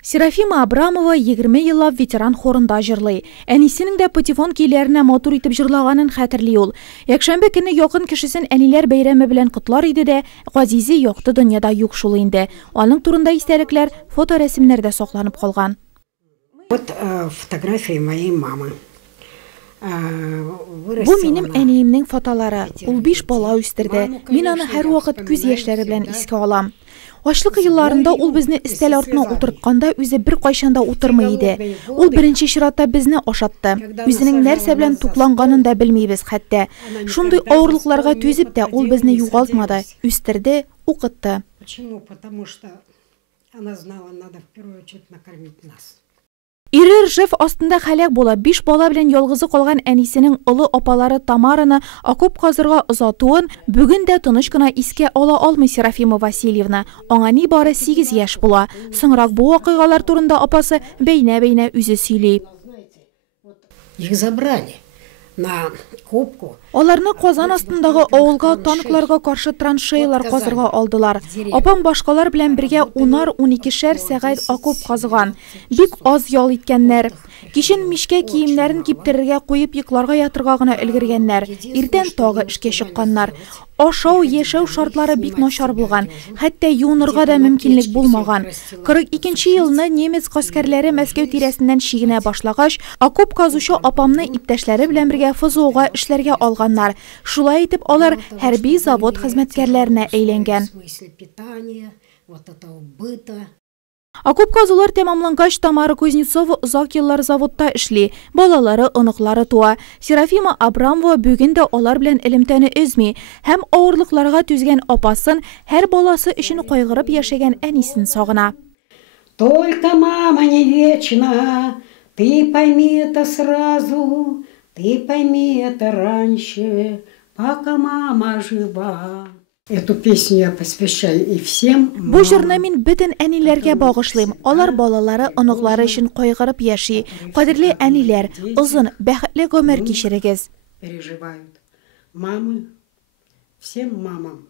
Серафима Абрамова 20 еллап ветеран хорында жырлый. Әнисенең дә патефон көйләренә матур итеп жырлаганын хәтерли ул. Якшәмбе көне якын кешесен әниләр бәйрәме белән котлар иде дә, газизе якты дөньяда юк шул инде. Аның турында истәлекләр, фоторәсемнәрдә сакланып калган. Вот фотография моей мамы. Бу минем әниемнең фотолары. Ул 5 бала үстерде. Мин аны һәр вакыт күз яшьләре белән искә алам. Ачлык елларында ул безне өстәл артына утыртканда үзе бер кайчанда утырмый иде. Ул беренче чиратта безне ашатты. Үзенең нәрсә белән тукланганын да белмибез хәтта. Шундый авырлыкларга түзеп тә ул безне югалтмады, үстерде, укытты. Почему? Потому что она знала, надо в первую очередь накормить нас. Ире Ржев астында хәлак була 5 бала белән ялгызы калган әнисенең олы апалары Тамараны окоп казырга озатуын бүген дә тыныч кына искә ала алмый Серафима Васильевна. Аңа ни бары 8 яшь була. Соңрак бу вакыйгалар турында апасы бәйнә-бәйнә үзе сөйли. Их забрали на кубку. Аларны Казан астындагы авылга танкларга каршы траншейлар казырга алдылар. Апам башкалар белән бергә 10-12 сәгать окоп казыган. Бик аз ял иткәннәр. Кичен мишкә киемнәрен киптерергә куеп йокларга ятырга гына өлгергәннәр. Иртән тагы эшкә чыкканнар. Ашау, яшәү шартлары бик начар булган. Хәтта юынырга да мөмкинлек булмаган. 42 елны немец гаскәрләре Мәскәү тирәсеннән чигенә башлагач, окоп казучы апамны иптәшләре белән бергә ФЗОга эшләргә алганнар. Шулай итеп алар хәрби завод хезмәткәрләренә әйләнгән. Окоп казулар тәмамлангач, Тамара Кузнецова озак еллар заводта эшли. Балалары, оныклары туа. Серафима Абрамова бүген дә алар белән элемтәне өзми һәм авырлыкларга түзгән апасын, һәр баласы өчен кайгырып яшәгән әнисен сагына. Только мама не вечна, ты пойми это сразу, ты пойми это раньше, пока мама жива. Эту песню я посвящаю и всем. Бу җырны мин бөтен әниләргә багышлыйм. Алар балалары, оныклары өчен кайгырып яши. Кадерле әниләр, озын, бәхетле гомер кичерегез. Переживают. Мамы, всем мамам.